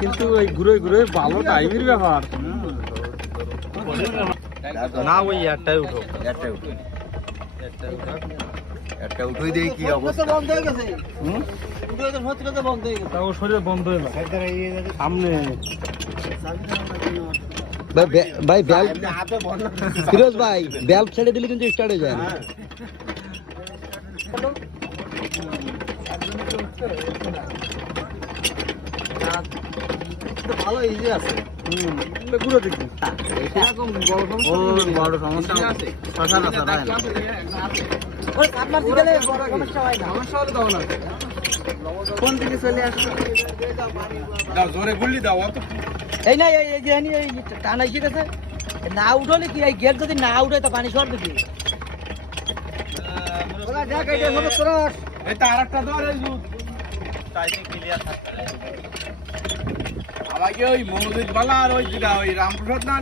কিন্তু ওই ঘুরে ঘুরে ভালো টাইমের ব্যাপার না। ওই একটাই উঠো, একটাই উঠো, একটা উঠোই দিয়ে কি অবস্থা বন্ধ হয়ে গেছে। বন্ধ হয়ে গেছে, ও শরীরে বন্ধ হয়ে গেছে সামনে। ভাই ফিরোজ ভাই বেল্ট ছেড়ে দিলে কিন্তু স্টার্ট হয়ে যায়। ভালো ইজি আছে। ঘুরে দেখি এরকম বড় সমস্যা আছে। কোন দিকে চলে আসছে? জোরে গুলি দাও। এই না এই যে টানাই ঠিক আছে, না উঠলে কি এই গেট যদি না উঠে তো পানি সরবে কি? আমাকে ওই মনোজিৎ বালা আর ওই ওই রামপ্রসাদ না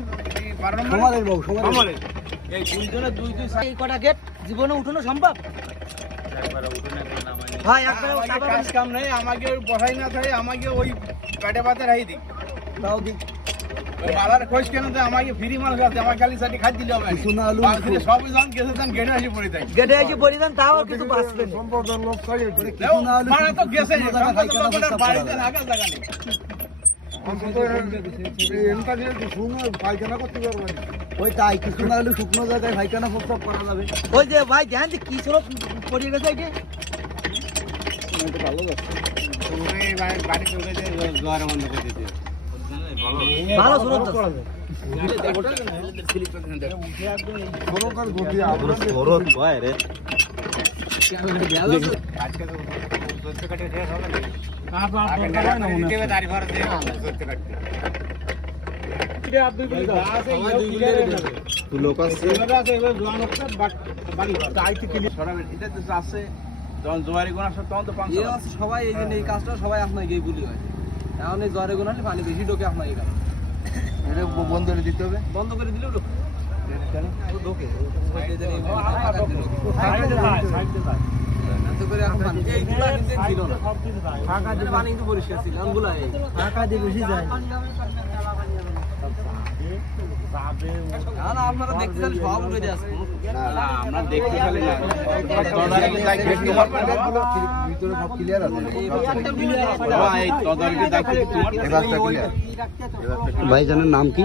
এই দুইজনে দুই এই কটা গেট জীবনে উঠানো সম্ভব? ভাই কাজ কাম নেই, আমাকে বসাই না থাকে, আমাকে ওই কাটে পাতে রাখি দিক দাও দিক। বালার খোঁজ কেন তো আমাকে ফ্রি মানুষ আছে, আমার খালি সাথে খাই দিলে হবে। সব জন গেছে তখন গেটে এসে পড়ে যায়, গেটে এসে পড়ে যান, তাও কিছু বাঁচবে না। সম্পর্কের লোক খাই মানে তো গেছে বাড়িতে নাকা জায়গা নেই। ওই তাই কিছু না হলে শুকনো জায়গায় পায়খানা প্রস্রাব করা যাবে। ওই যে ভাই ধ্যান যে কি সব পড়ে গেছে এটা ভালো লাগছে। বাড়ি চলে যায় জোয়ার বন্ধ করে দিতে ভালো সুরত সবাই এই জন্য এই কাজটা সবাই আপনার গিয়ে গুলি হয়। এখন এই জ্বরে গুণ আসলে পানি বেশি ঢোকে আপনার এখানে, এটা বন্ধ করে দিতে হবে। বন্ধ করে দিলেও ঢোকে পানি কিন্তু পরিষ্কার ছিল ফাঁকা দিয়ে বেশি যায়। আপনারা দেখতে চাইলে সব উঠে দিয়ে আসবো, আমরা দেখতে চাইলে ভাইজানের নাম কি?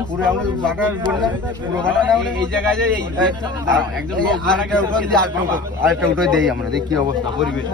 এই জায়গায় আরেকটা উঠে দেই আমরা, দেখি কি অবস্থা পরিবেশ।